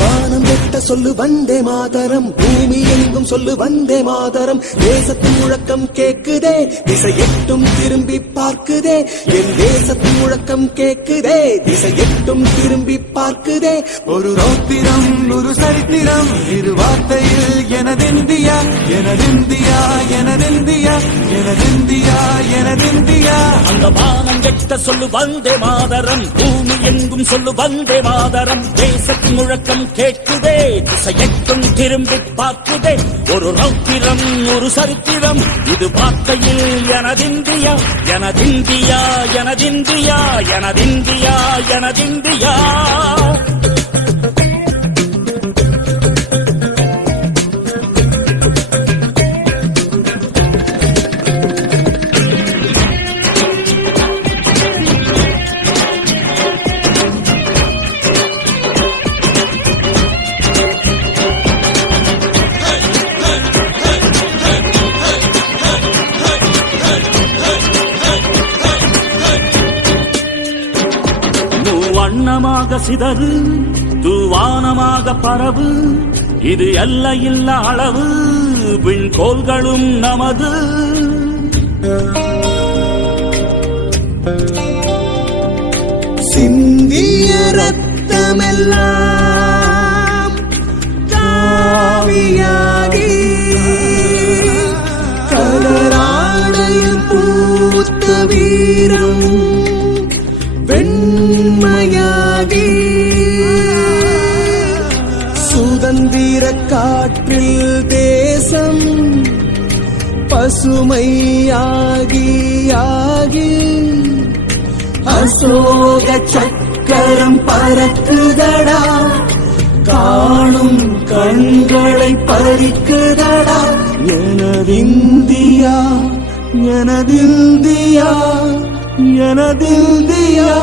வானம் வெட்ட சொல்லு வந்தே மாதரம், பூமி எங்கும் சொல்லு வந்தே மாதரம். தேசத்தின் முழக்கம் கேக்குதே, திசை எட்டும் திரும்பி பார்க்குதே. என் தேசத்தின் முழக்கம் கேக்குதே, திசை எட்டும் திரும்பி பார்க்குதே. ஒரு ரௌத்திரம் ஒரு சரித்திரம் இரு வார்த்தையில் எனதிந்தியா எனதிந்தியா எனதிந்தியா எனதிந்தியா எனதிந்தியா. அந்த வானம் வெட்ட சொல்லு வந்தே மாதரம், பூமி எங்கும் சொல்லு வந்தே மாதரம். தேசத்தின் முழக்கம் கேட்குதே, திசையெட்டும் திரும்பி பார்க்குதே. ஒரு ரௌத்திரம் ஒரு சரித்திரம் இது வார்த்தையில் எனதிந்தியா எனதிந்தியா எனதிந்தியா எனதிந்தியா எனதிந்தியா. வண்ணமாக சிதறு தூவானமாக பரவு, இது எல்லையில்ல அளவு விண்கோள்களும் நமது. சிந்திய ரத்தமெல்லாம் காவியாகி கலராடையில் பூத்த வீரம் வெண்மையாகி சுதந்திர காற்றில் தேசம் பசுமையாகி ஆகி அசோக சக்கரம் பறக்குதடா, காணும் கண்களை பறிக்குதடா. எனதிந்தியா எனதிந்தியா எனதிந்தியா.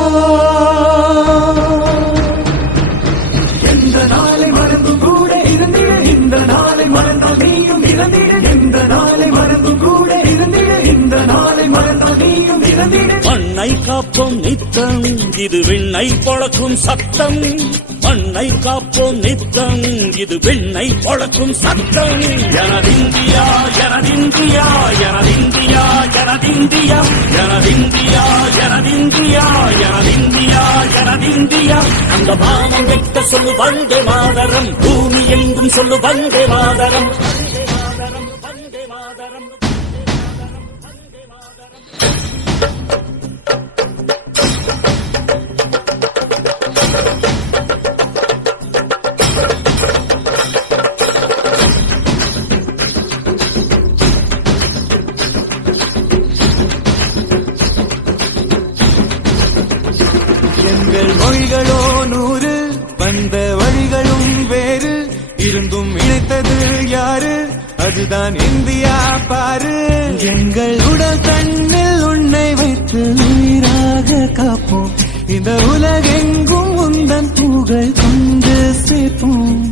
எந்த நாளை மறந்து கூட இருந்திட, இந்த நாளை மறந்தால் நீயும் இறந்திட. எந்த நாளை மறந்து கூட இருந்திட, இந்த நாளை மறந்தால் நீயும் இறந்திட. மண்ணை காப்போம் நித்தம் இது விண்ணை பொழக்கும் சத்தம். மண்ணை காப்போம் நித்தம் இது விண்ணை பொழக்கும் சத்தம். எனதிந்தியா எனதிந்தியா எனதிந்தியா எனதிந்தியா எனதிந்தியா எனதிந்தியா எனதிந்தியா எனதிந்தியா. அந்த வானம் வெட்ட சொல்லு வந்தே மாதரம், பூமி எங்கும் சொல்லு வந்தே மாதரம். வந்தே மாதரம் வந்தே மாதரம். எங்கள் மொழிகளோ 100, வந்த வழிகளும் வேறு. இருந்தும் இணைத்தது யாரு? அதுதான் இந்தியா பாரு. எங்கள் உடல் தன்னில் உன்னை வைத்து உயிராக காப்போம். இந்த உலகெங்கும் உந்தன் புகழ் கொண்டு சேர்ப்போம்.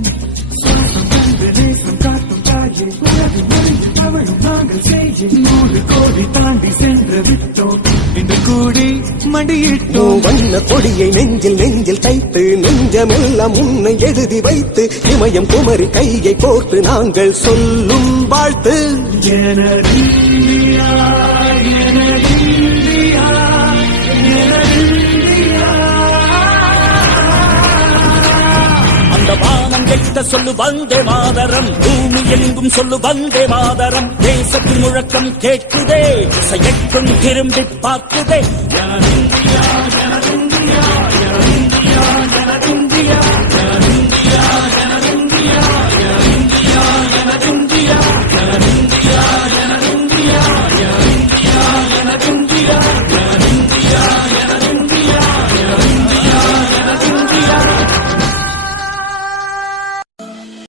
கோடி தாண்டி சென்று விட்டோம், இன்று கூடி மண்டியிட்டோம். வண்ண கொடியை நெஞ்சில் நெஞ்சில் தைத்து நெஞ்சமெல்லாம் உன்னை எழுதி வைத்து இமயம் குமரி கையை கோர்த்து நாங்கள் சொல்லும் வாழ்த்து. எனதிந்தியா எனதிந்தியா எனதிந்தியா. அந்த வானம் வெட்ட சொல்லு வந்தே மாதரம், பூமி எங்கும் சொல்லு வந்தே மாதரம். தேசத்தின் முழக்கம் கேட்குதே, திசையெட்டும் திரும்பி பார்க்குதே.